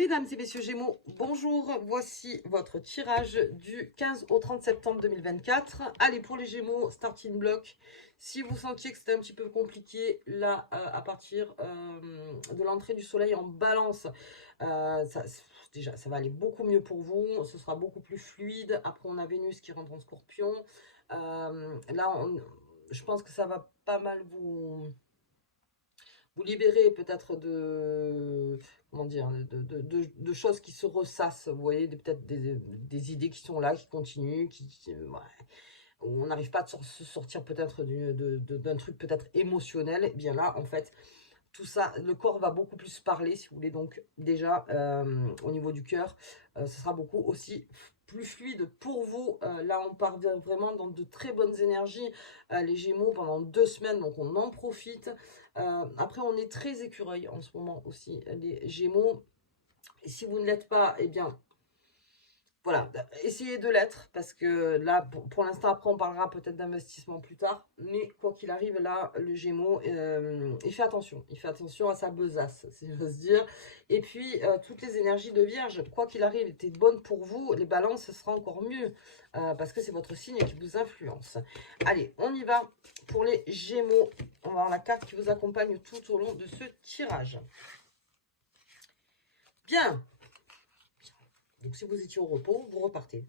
Mesdames et messieurs Gémeaux, bonjour, voici votre tirage du 15 au 30 septembre 2024. Allez, pour les Gémeaux, starting block. Si vous sentiez que c'était un petit peu compliqué, là, à partir de l'entrée du soleil en balance, déjà, ça va aller beaucoup mieux pour vous, ce sera beaucoup plus fluide. Après, on a Vénus qui rentre en Scorpion. Là, je pense que ça va pas mal vous libérer peut-être de, comment dire, de choses qui se ressassent, vous voyez, peut-être des idées qui sont là, qui continuent, ouais, on n'arrive pas à se sortir peut-être d'un truc peut-être émotionnel. Et bien là, en fait, tout ça, le corps va beaucoup plus parler, si vous voulez. Donc déjà, au niveau du cœur, ce sera beaucoup aussi plus fluide pour vous. Là, on part vraiment dans de très bonnes énergies, les Gémeaux, pendant 2 semaines, donc on en profite. Après, on est très écureuil en ce moment aussi, les Gémeaux. Et si vous ne l'êtes pas, eh bien, voilà, essayez de l'être, parce que là, pour l'instant, après, on parlera peut-être d'investissement plus tard, mais quoi qu'il arrive, là, le Gémeaux, il fait attention à sa besace, si j'ose dire, et puis, toutes les énergies de Vierge, quoi qu'il arrive, étaient bonnes pour vous, les balances, ce sera encore mieux, parce que c'est votre signe qui vous influence. Allez, on y va pour les Gémeaux, on va voir la carte qui vous accompagne tout au long de ce tirage. Bien. Donc, si vous étiez au repos, vous repartez.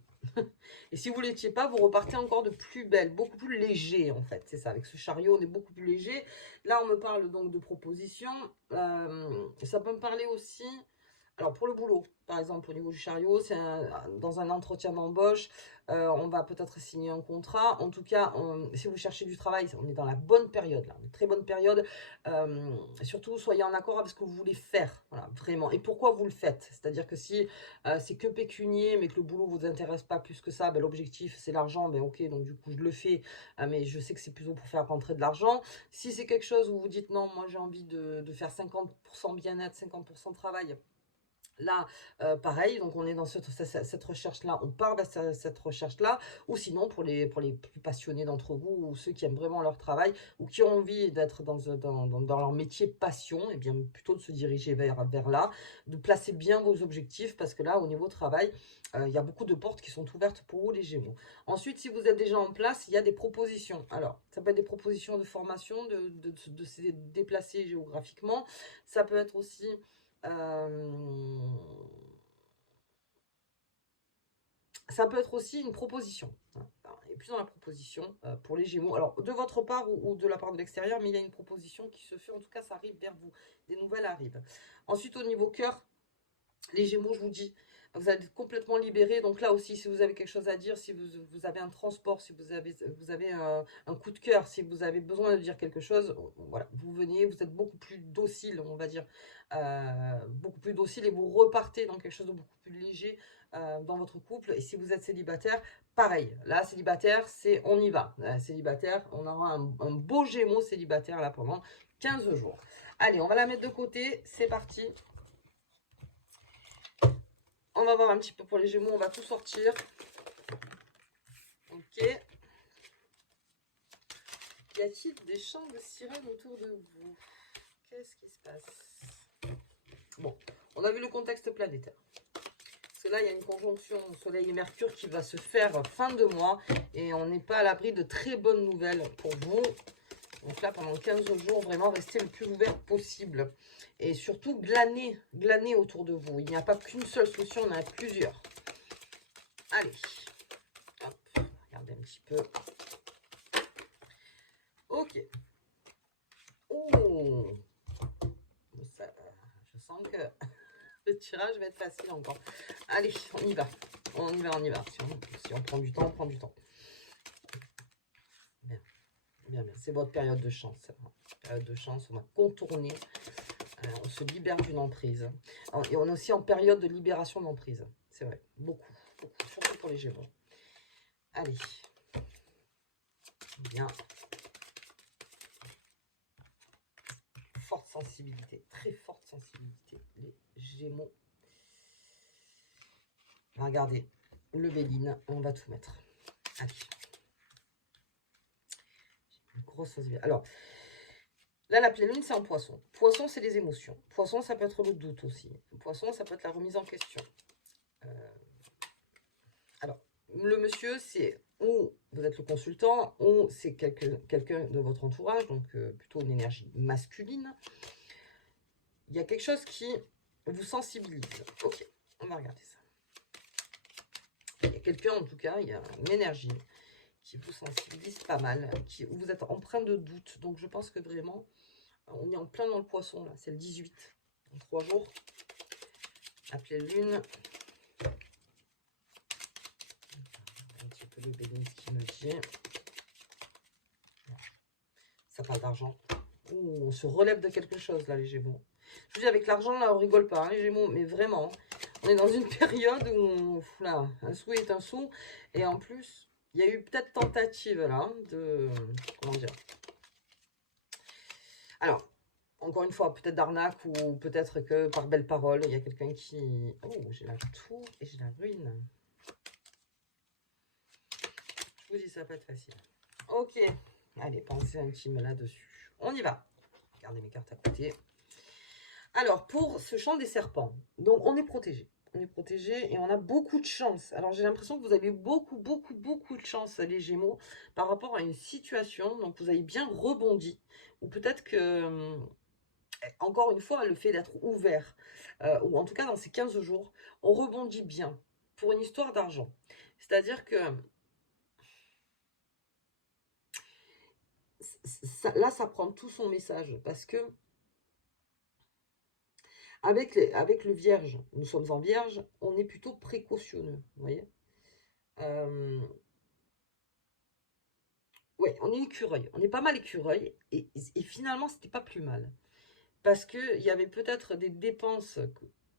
Et si vous ne l'étiez pas, vous repartez encore de plus belle, beaucoup plus léger, en fait. C'est ça, avec ce chariot, on est beaucoup plus léger. Là, on me parle donc de propositions. Ça peut me parler aussi... Alors, pour le boulot, par exemple, au niveau du chariot, c'est dans un entretien d'embauche, on va peut-être signer un contrat. En tout cas, si vous cherchez du travail, on est dans la bonne période, là, une très bonne période. Surtout, soyez en accord avec ce que vous voulez faire, voilà, vraiment. Et pourquoi vous le faites. C'est-à-dire que si c'est que pécunier, mais que le boulot ne vous intéresse pas plus que ça, ben, l'objectif, c'est l'argent, ben ok, donc du coup, je le fais, mais je sais que c'est plutôt pour faire rentrer de l'argent. Si c'est quelque chose où vous dites, non, moi, j'ai envie de faire 50% bien-être, 50% travail, là, pareil, donc on est dans cette recherche-là, on part vers cette recherche-là, ou sinon pour les plus passionnés d'entre vous, ou ceux qui aiment vraiment leur travail, ou qui ont envie d'être dans leur métier passion, et bien plutôt de se diriger vers là, de placer bien vos objectifs, parce que là, au niveau travail, il y a beaucoup de portes qui sont ouvertes pour vous, les Gémeaux. Ensuite, si vous êtes déjà en place, il y a des propositions. Alors, ça peut être des propositions de formation, de se déplacer géographiquement, ça peut être aussi... ça peut être aussi une proposition. Et plus dans la proposition pour les Gémeaux. Alors, de votre part ou de la part de l'extérieur, mais il y a une proposition qui se fait. En tout cas, ça arrive vers vous. Des nouvelles arrivent. Ensuite, au niveau cœur, les Gémeaux, je vous dis, vous allez être complètement libérés. Donc là aussi, si vous avez quelque chose à dire, si vous avez un transport, si vous avez un coup de cœur, si vous avez besoin de dire quelque chose, voilà, vous venez, vous êtes beaucoup plus docile, on va dire, beaucoup plus docile, et vous repartez dans quelque chose de beaucoup plus léger dans votre couple. Et si vous êtes célibataire, pareil. Là, célibataire, c'est on y va. Célibataire, on aura un beau Gémeaux célibataire là pendant 15 jours. Allez, on va la mettre de côté. C'est parti. On va voir un petit peu pour les Gémeaux, on va tout sortir. Ok. Y a-t-il des chants de sirènes autour de vous? Qu'est-ce qui se passe? Bon, on a vu le contexte planétaire. Parce que là, il y a une conjonction Soleil et Mercure qui va se faire fin de mois. Et on n'est pas à l'abri de très bonnes nouvelles pour vous. Donc là, pendant 15 jours, vraiment, restez le plus ouvert possible. Et surtout, glanez autour de vous. Il n'y a pas qu'une seule solution, on en a plusieurs. Allez. Hop, regardez un petit peu. Ok. Oh, ça, je sens que le tirage va être facile encore. Allez, on y va. On y va, on y va. Si on prend du temps, on prend du temps. Bien, bien, bien. C'est votre période de chance. Période de chance, on va contourner. On se libère d'une emprise. Et on est aussi en période de libération d'emprise. C'est vrai, beaucoup, beaucoup. Surtout pour les Gémeaux. Allez. Bien. Forte sensibilité, très forte sensibilité, les Gémeaux. Regardez, le Béline, on va tout mettre. Allez. Une grosse sensibilité. Alors, Là, la pleine lune, c'est en poisson. Poisson, c'est les émotions. Poisson, ça peut être le doute aussi. Poisson, ça peut être la remise en question. Alors, le monsieur, c'est ou vous êtes le consultant, ou c'est quelqu'un de votre entourage, donc plutôt une énergie masculine. Il y a quelque chose qui vous sensibilise. Ok, on va regarder ça. Il y a quelqu'un, en tout cas, il y a une énergie qui vous sensibilise pas mal, où vous êtes empreint de doute. Donc, je pense que vraiment, on est en plein dans le poisson, là. C'est le 18, dans 3 jours. La pleine lune. Un petit peu le bénin, ce qui me dit. Ça parle d'argent. On se relève de quelque chose, là, les Gémeaux. Je vous dis, avec l'argent, là, on rigole pas, hein, les Gémeaux, mais vraiment. On est dans une période où, là, un sou est un sou. Et en plus, il y a eu peut-être tentative, là, de... Comment dire? Alors, encore une fois, peut-être d'arnaque ou peut-être que par belle parole, il y a quelqu'un qui... Oh, j'ai la tour et j'ai la ruine. Je vous dis, ça va pas être facile. Ok. Allez, pensez un petit mot là-dessus. On y va. Regardez mes cartes à côté. Alors, pour ce chant des serpents, donc on est protégé. On est protégé et on a beaucoup de chance. Alors, j'ai l'impression que vous avez beaucoup de chance, les Gémeaux, par rapport à une situation. Donc, vous avez bien rebondi. Ou peut-être que, encore une fois, le fait d'être ouvert, ou en tout cas dans ces 15 jours, on rebondit bien pour une histoire d'argent. C'est-à-dire que là, ça prend tout son message parce que avec le vierge, nous sommes en vierge, on est plutôt précautionneux, vous voyez. Ouais, on est écureuil, on est pas mal écureuil, et finalement, c'était pas plus mal. Parce qu'il y avait peut-être des dépenses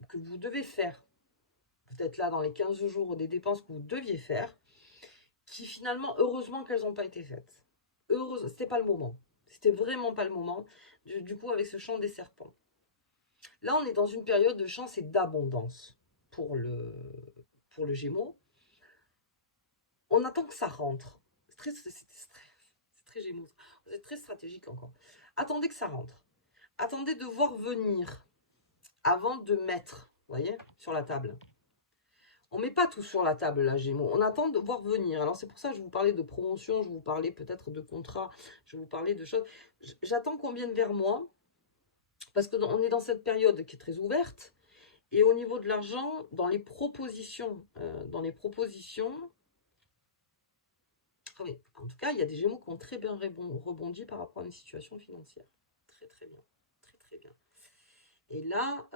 que vous devez faire, peut-être là dans les 15 jours, des dépenses que vous deviez faire, qui finalement, heureusement qu'elles n'ont pas été faites. Heureusement, c'était pas le moment. C'était vraiment pas le moment, du coup, avec ce chant des serpents. Là, on est dans une période de chance et d'abondance pour le Gémeaux. On attend que ça rentre. C'est très Gémeaux. Vous êtes très stratégique encore. Attendez que ça rentre. Attendez de voir venir avant de mettre, vous voyez, sur la table. On ne met pas tout sur la table, là, Gémeaux. On attend de voir venir. Alors, c'est pour ça que je vous parlais de promotion, je vous parlais peut-être de contrat, je vous parlais de choses. J'attends qu'on vienne vers moi, parce qu'on est dans cette période qui est très ouverte. Et au niveau de l'argent, dans les propositions, ah oui, en tout cas, il y a des Gémeaux qui ont très bien rebondi par rapport à une situation financière. Très, très bien. Très, très bien. Et là,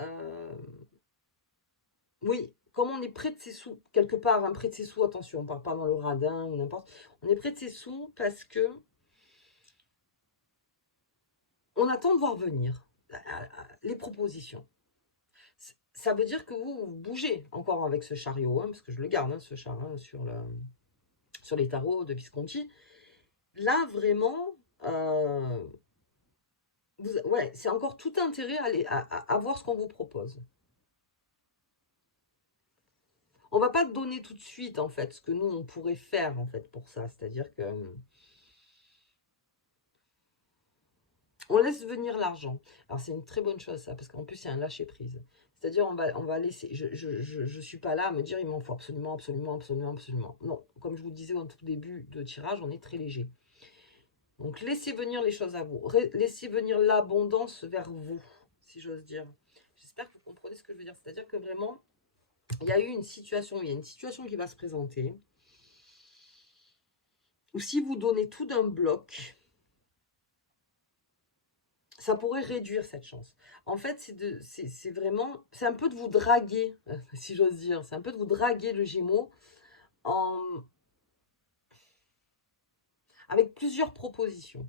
oui, comme on est près de ses sous, quelque part, hein, près de ses sous, attention, on ne part pas dans le radin ou n'importe. On est près de ses sous parce que on attend de voir venir les propositions. Ça veut dire que vous bougez encore avec ce chariot, hein, parce que je le garde, hein, ce chariot, hein, sur les tarots de Visconti. Là, vraiment, ouais, c'est encore tout intérêt à voir ce qu'on vous propose. On va pas donner tout de suite, en fait, ce que nous, on pourrait faire, en fait, pour ça. C'est-à-dire que on laisse venir l'argent. Alors, c'est une très bonne chose, ça, parce qu'en plus, il y a un lâcher-prise. C'est-à-dire, on va laisser... Je suis pas là à me dire, il m'en faut absolument, absolument, absolument, absolument. Non, comme je vous disais au tout début de tirage, on est très léger. Donc, laissez venir les choses à vous. Laissez venir l'abondance vers vous, si j'ose dire. J'espère que vous comprenez ce que je veux dire. C'est-à-dire que vraiment, il y a une situation qui va se présenter. Ou si vous donnez tout d'un bloc, ça pourrait réduire cette chance. En fait, c'est vraiment, c'est un peu de vous draguer, si j'ose dire. C'est un peu de vous draguer le Gémeaux avec plusieurs propositions.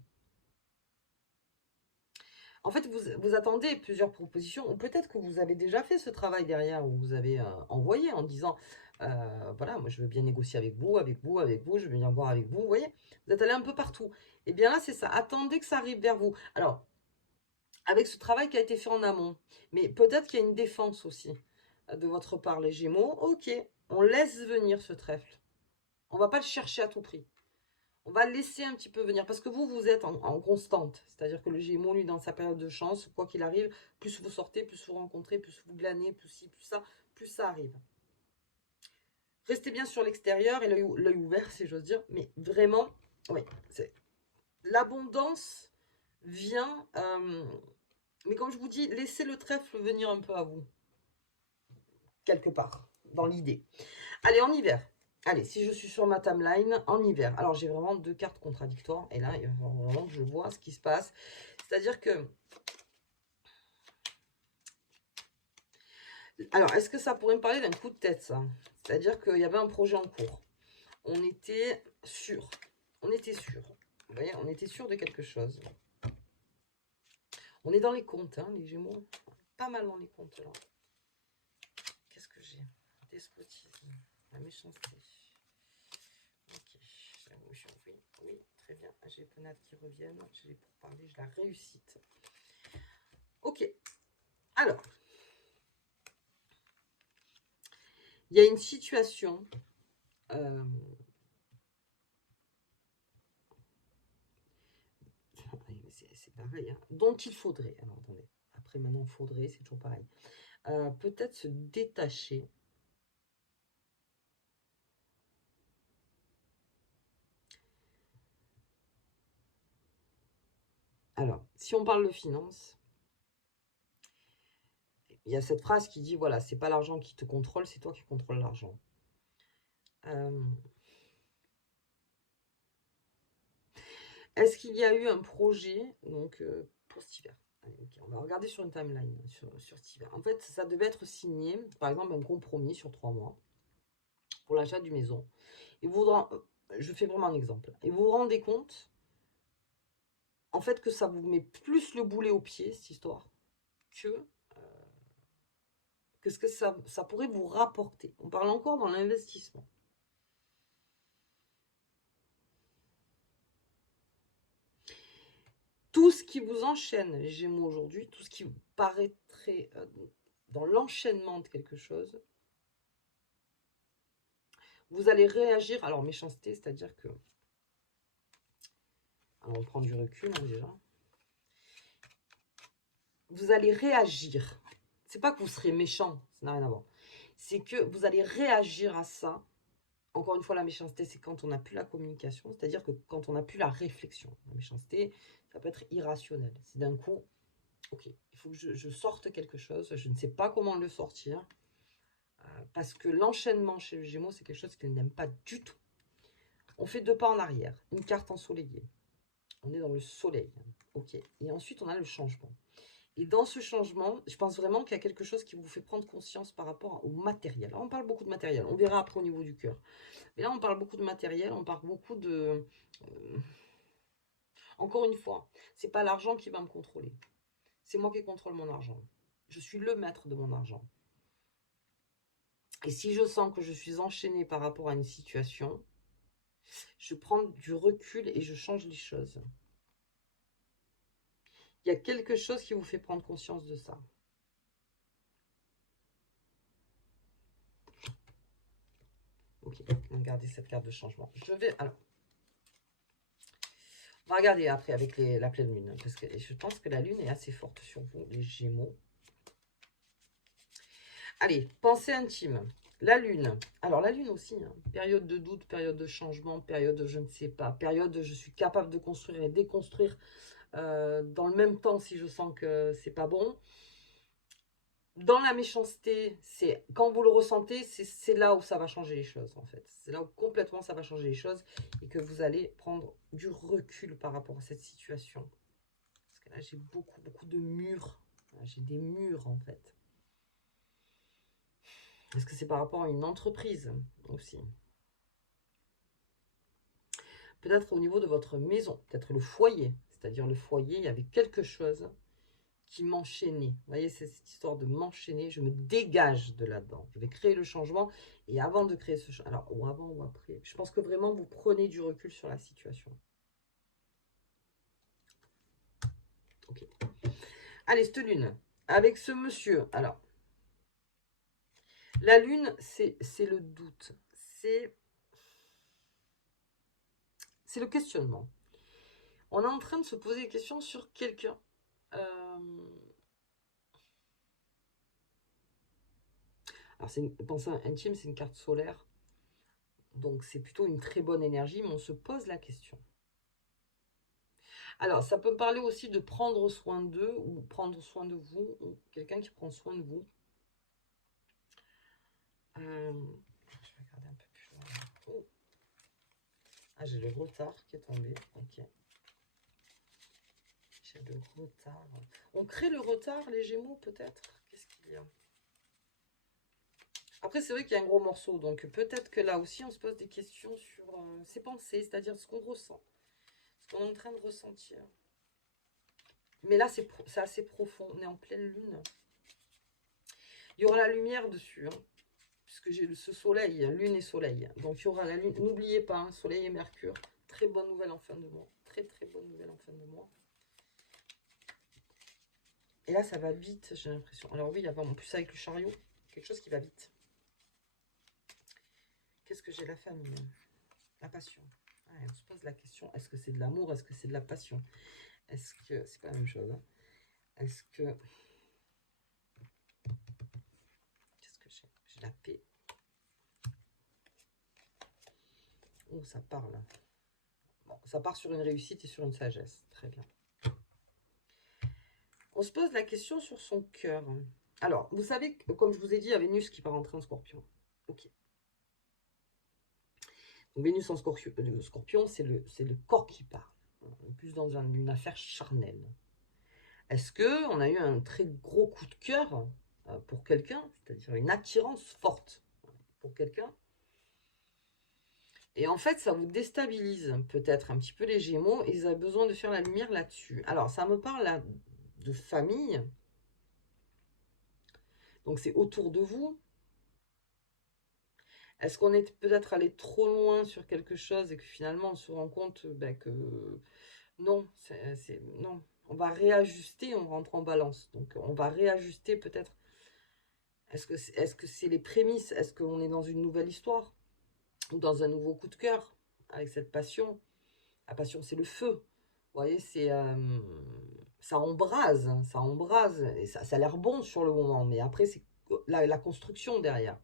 En fait, vous attendez plusieurs propositions, ou peut-être que vous avez déjà fait ce travail derrière, où vous avez envoyé en disant, voilà, moi je veux bien négocier avec vous, je veux bien voir avec vous, vous voyez, vous êtes allé un peu partout. Et bien là, c'est ça, attendez que ça arrive vers vous. Alors, avec ce travail qui a été fait en amont, mais peut-être qu'il y a une défense aussi de votre part, les Gémeaux. Ok, on laisse venir ce trèfle. On ne va pas le chercher à tout prix. On va laisser un petit peu venir, parce que vous êtes en constante. C'est-à-dire que le Gémeaux, lui, dans sa période de chance, quoi qu'il arrive, plus vous sortez, plus vous rencontrez, plus vous glanez, plus ci, plus ça, plus ça arrive. Restez bien sur l'extérieur et l'œil ouvert, si j'ose dire. Mais vraiment, oui, l'abondance vient... mais comme je vous dis, laissez le trèfle venir un peu à vous. Quelque part, dans l'idée. Allez, en hiver. Allez, si je suis sur ma timeline, en hiver. Alors, j'ai vraiment 2 cartes contradictoires. Et là, il va vraiment que je vois ce qui se passe. C'est-à-dire que... Alors, est-ce que ça pourrait me parler d'un coup de tête, ça? C'est-à-dire qu'il y avait un projet en cours. On était sûr. On était sûr. Vous voyez, on était sûr de quelque chose. On est dans les comptes, hein, les Gémeaux. Pas mal dans les comptes, là. Qu'est-ce que j'ai? Despotisme. La méchanceté. Ok. L'émotion, oui. Oui, très bien. J'ai les penades qui reviennent. J'ai les pourparlers. J'ai la réussite. Ok. Alors. Il y a une situation... c'est pareil, hein, dont il faudrait, alors attendez, après maintenant faudrait, c'est toujours pareil, peut-être se détacher. Alors, si on parle de finances, il y a cette phrase qui dit, voilà, c'est pas l'argent qui te contrôle, c'est toi qui contrôles l'argent. Est-ce qu'il y a eu un projet donc, pour cet hiver? Allez, okay, on va regarder sur une timeline sur cet hiver. En fait, ça devait être signé, par exemple, un compromis sur 3 mois pour l'achat d'une maison. Et vous, je fais vraiment un exemple. Et vous vous rendez compte, en fait, que ça vous met plus le boulet au pied, cette histoire, que ce que ça pourrait vous rapporter. On parle encore dans l'investissement. Tout ce qui vous enchaîne, les Gémeaux, aujourd'hui, tout ce qui vous paraîtrait dans l'enchaînement de quelque chose, vous allez réagir. Alors, méchanceté, c'est-à-dire que... Alors, on prend du recul, hein, déjà. Vous allez réagir. C'est pas que vous serez méchant, ça n'a rien à voir. C'est que vous allez réagir à ça. Encore une fois, la méchanceté, c'est quand on n'a plus la communication, c'est-à-dire que quand on n'a plus la réflexion. La méchanceté, ça peut être irrationnel. C'est d'un coup, ok, il faut que je sorte quelque chose, je ne sais pas comment le sortir, parce que l'enchaînement chez le Gémeaux, c'est quelque chose qu'il n'aime pas du tout. On fait 2 pas en arrière, une carte ensoleillée. On est dans le soleil, ok. Et ensuite, on a le changement. Et dans ce changement, je pense vraiment qu'il y a quelque chose qui vous fait prendre conscience par rapport au matériel. Alors, on parle beaucoup de matériel, on verra après au niveau du cœur. Mais là, on parle beaucoup de matériel, on parle beaucoup de... Encore une fois, c'est pas l'argent qui va me contrôler. C'est moi qui contrôle mon argent. Je suis le maître de mon argent. Et si je sens que je suis enchaînée par rapport à une situation, je prends du recul et je change les choses. Il y a quelque chose qui vous fait prendre conscience de ça. Ok, on va garder cette carte de changement. Je vais... Alors, on va regarder après avec la pleine lune. Parce que je pense que la lune est assez forte sur vous, les Gémeaux. Allez, pensée intime. La lune. Alors, la lune aussi. Hein, période de doute, période de changement, période de je ne sais pas. Période de je suis capable de construire et déconstruire dans le même temps si je sens que c'est pas bon. Dans la méchanceté, c'est quand vous le ressentez, c'est là où ça va changer les choses, en fait. C'est là où complètement ça va changer les choses et que vous allez prendre du recul par rapport à cette situation. Parce que là, j'ai beaucoup de murs. J'ai des murs, en fait. Est-ce que c'est par rapport à une entreprise aussi? Peut-être au niveau de votre maison, peut-être le foyer. C'est-à-dire le foyer, il y avait quelque chose qui m'enchaînait. Vous voyez, c'est cette histoire de m'enchaîner. Je me dégage de là-dedans. Je vais créer le changement. Et avant de créer ce changement, alors, ou avant ou après, je pense que vraiment, vous prenez du recul sur la situation. Ok. Allez, cette lune. Avec ce monsieur, alors, la lune, c'est le doute. C'est c'est le questionnement. On est en train de se poser des questions sur quelqu'un. Alors, c'est une pensée intime, c'est une carte solaire. Donc, c'est plutôt une très bonne énergie, mais on se pose la question. Alors, ça peut parler aussi de prendre soin d'eux, ou prendre soin de vous, ou quelqu'un qui prend soin de vous. Je vais regarder un peu plus loin. Oh. Ah, j'ai le retard qui est tombé. Ok. J'ai le retard. On crée le retard, les Gémeaux, peut-être? Qu'est-ce qu'il y a? Après, c'est vrai qu'il y a un gros morceau, donc peut-être que là aussi, on se pose des questions sur ses pensées, c'est-à-dire ce qu'on ressent, ce qu'on est en train de ressentir. Mais là, c'est assez profond, on est en pleine lune. Il y aura la lumière dessus, hein, puisque j'ai ce soleil, lune et soleil. Donc, il y aura la lune. N'oubliez pas, hein, soleil et mercure. Très bonne nouvelle en fin de mois. Très, très bonne nouvelle en fin de mois. Et là, ça va vite, j'ai l'impression. Alors oui, il y a en plus avec le chariot, quelque chose qui va vite. Qu'est-ce que j'ai? La famille, la passion. Ouais, on se pose la question, est-ce que c'est de l'amour? Est-ce que c'est de la passion? Est-ce que... C'est pas la même chose. Hein. Est-ce que... Qu'est-ce que j'ai? J'ai la paix. Oh, ça parle. Bon, ça part sur une réussite et sur une sagesse. Très bien. On se pose la question sur son cœur. Alors, vous savez, que, comme je vous ai dit, il y a Vénus qui part entrer en Scorpion. Ok. Donc, Vénus en Scorpion, c'est le corps qui parle. On est plus dans une affaire charnelle. Est-ce qu'on a eu un très gros coup de cœur pour quelqu'un, c'est-à-dire une attirance forte pour quelqu'un? Et en fait, ça vous déstabilise peut-être un petit peu les Gémeaux et vous avez besoin de faire la lumière là-dessus. Alors, ça me parle là de famille. Donc, c'est autour de vous. Est-ce qu'on est peut-être allé trop loin sur quelque chose et que finalement, on se rend compte que non, non. On va réajuster, on rentre en balance. Donc, on va réajuster peut-être. Est-ce que c'est les prémices? Est-ce qu'on est dans une nouvelle histoire? Ou dans un nouveau coup de cœur? Avec cette passion? La passion, c'est le feu. Vous voyez, ça embrase. Ça embrase. Et ça a l'air bon sur le moment. Mais après, c'est la construction derrière.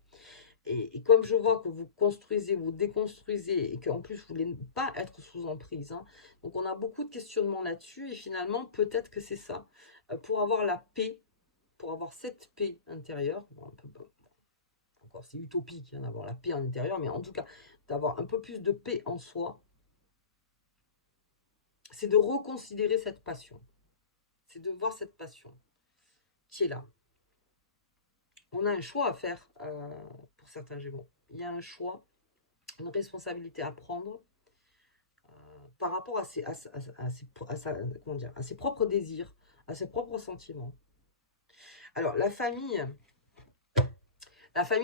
Et comme je vois que vous construisez, vous déconstruisez, et qu'en plus, vous voulez pas être sous emprise. Hein, donc, on a beaucoup de questionnements là-dessus. Et finalement, peut-être que c'est ça. Pour avoir la paix, pour avoir cette paix intérieure, bon, encore c'est utopique hein, d'avoir la paix à l'intérieur, mais en tout cas, d'avoir un peu plus de paix en soi, c'est de reconsidérer cette passion. C'est de voir cette passion qui est là. On a un choix à faire pour certains Gémeaux. Il y a un choix, une responsabilité à prendre par rapport à ses propres désirs, à ses propres sentiments. Alors, la famille,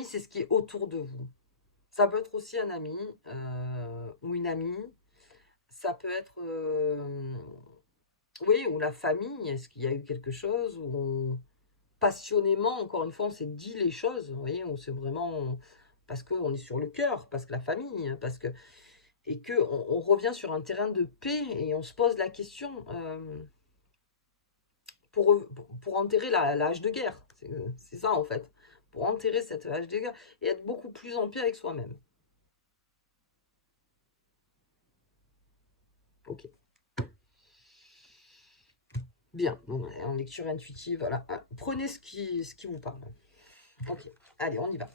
c'est ce qui est autour de vous. Ça peut être aussi un ami ou une amie. Ça peut être, oui, ou la famille. Est-ce qu'il y a eu quelque chose où passionnément, encore une fois, on s'est dit les choses. Vous voyez, on s'est vraiment... Parce qu'on est sur le cœur, parce que la famille, parce que... Et qu'on revient sur un terrain de paix et on se pose la question pour enterrer la hache de guerre. C'est ça, en fait. Pour enterrer cette hache de guerre et être beaucoup plus en paix avec soi-même. Ok. Bien, bon, en lecture intuitive, voilà. Prenez ce qui vous parle. Ok, allez, on y va.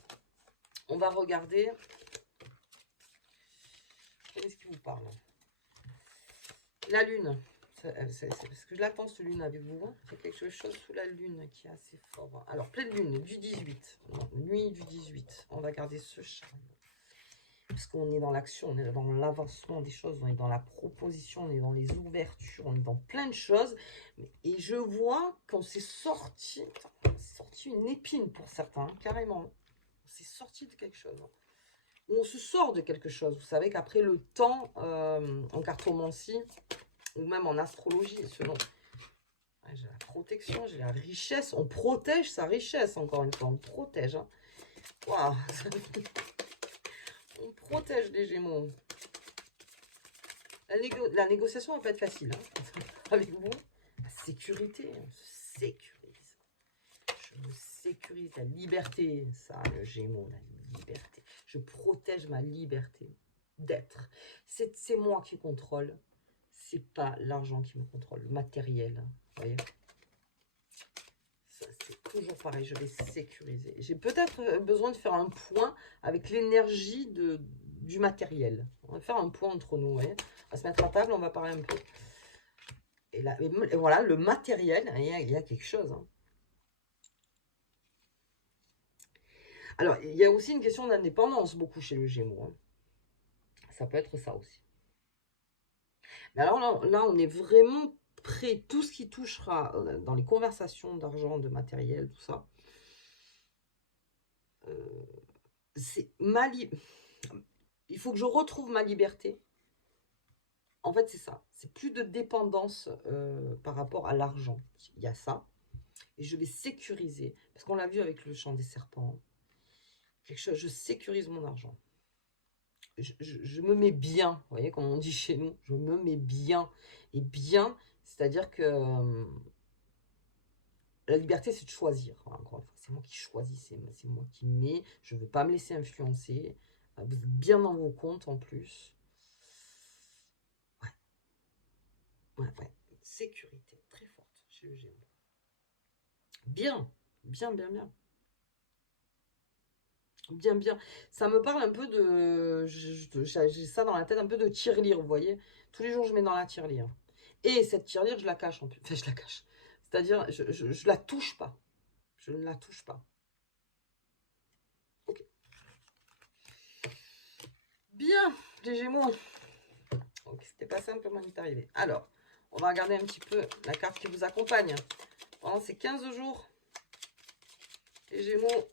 On va regarder. Prenez ce qui vous parle. La lune. C'est parce que je l'attends, cette lune avec vous. Hein. C'est quelque chose sous la lune qui est assez fort. Alors, pleine lune du 18. Non, nuit du 18. On va garder ce chariot. Parce qu'on est dans l'action, on est dans l'avancement des choses, on est dans la proposition, on est dans les ouvertures, on est dans plein de choses. Et je vois qu'on s'est sorti une épine pour certains, carrément. On s'est sorti de quelque chose. On se sort de quelque chose. Vous savez qu'après le temps, en cartomancie, ou même en astrologie, selon... J'ai la protection, j'ai la richesse. On protège sa richesse, encore une fois. On protège. Hein. Waouh. On protège les Gémeaux. La négociation va pas être facile hein, avec vous. La sécurité, on se sécurise. Je me sécurise, la liberté, ça, le Gémeaux, la liberté. Je protège ma liberté d'être. C'est moi qui contrôle. C'est pas l'argent qui me contrôle, le matériel. Vous voyez, ça c'est toujours pareil, je vais sécuriser. J'ai peut-être besoin de faire un point avec l'énergie du matériel. On va faire un point entre nous. Voyez, on va se mettre à table, on va parler un peu. Et là, et voilà, le matériel, il y a quelque chose. Hein. Alors, il y a aussi une question d'indépendance, beaucoup chez le Gémeaux. Hein. Ça peut être ça aussi. Mais alors là, on est vraiment prêt. Tout ce qui touchera dans les conversations d'argent, de matériel, tout ça. C'est il faut que je retrouve ma liberté. En fait, c'est ça. C'est plus de dépendance par rapport à l'argent. Il y a ça. Et je vais sécuriser. Parce qu'on l'a vu avec le chant des serpents. Quelque chose, je sécurise mon argent. Je me mets bien, vous voyez, comme on dit chez nous, je me mets bien. Et bien, c'est-à-dire que la liberté, c'est de choisir. Encore une fois, c'est moi qui choisis, c'est moi qui mets. Je ne veux pas me laisser influencer. Vous êtes bien dans vos comptes en plus. Ouais. Sécurité, très forte chez le Gémeaux. Bien. Bien. Ça me parle un peu de... J'ai ça dans la tête, un peu de tirelire, vous voyez. Tous les jours, je mets dans la tirelire. Et cette tirelire, je la cache en plus. Enfin, je la cache. C'est-à-dire, je la touche pas. Je ne la touche pas. Ok. Bien, les Gémeaux. Ok, c'était pas simple, comment il est arrivé. Alors, on va regarder un petit peu la carte qui vous accompagne. Pendant ces 15 jours, les Gémeaux,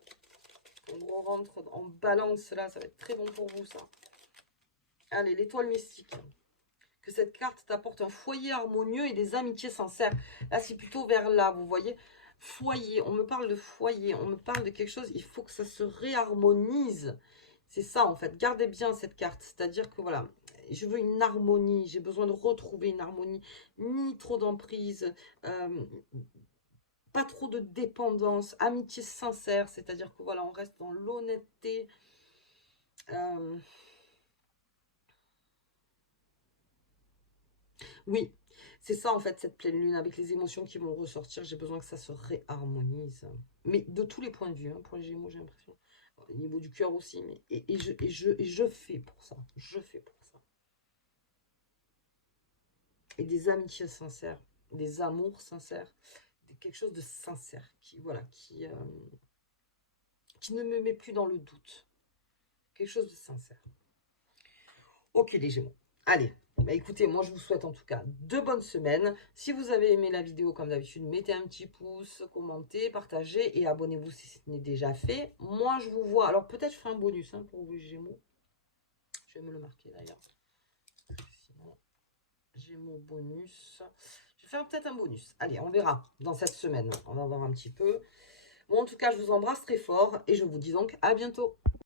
on rentre en balance là, ça va être très bon pour vous ça. Allez, l'étoile mystique. Que cette carte t'apporte un foyer harmonieux et des amitiés sincères. Là, c'est plutôt vers là, vous voyez. Foyer, on me parle de foyer, on me parle de quelque chose, il faut que ça se réharmonise. C'est ça, en fait. Gardez bien cette carte. C'est-à-dire que, voilà, je veux une harmonie. J'ai besoin de retrouver une harmonie. Ni trop d'emprise, pas trop de dépendance, amitié sincère. C'est-à-dire que, voilà, on reste dans l'honnêteté. Oui, c'est ça en fait, cette pleine lune, avec les émotions qui vont ressortir, j'ai besoin que ça se réharmonise. Mais de tous les points de vue, hein, pour les Gémeaux, j'ai l'impression. Au niveau du cœur aussi, mais je fais pour ça. Je fais pour ça. Et des amitiés sincères, des amours sincères, quelque chose de sincère, voilà, qui ne me met plus dans le doute. Quelque chose de sincère. Ok les Gémeaux. Allez, bah écoutez, moi je vous souhaite en tout cas de bonnes semaines. Si vous avez aimé la vidéo comme d'habitude, mettez un petit pouce, commentez, partagez et abonnez-vous si ce n'est déjà fait. Moi je vous vois, alors peut-être je ferai un bonus hein, pour vous Gémeaux. Je vais me le marquer d'ailleurs. Sinon, Gémeaux bonus. Je vais faire peut-être un bonus. Allez, on verra dans cette semaine. On va voir un petit peu. Bon, en tout cas, je vous embrasse très fort et je vous dis donc à bientôt.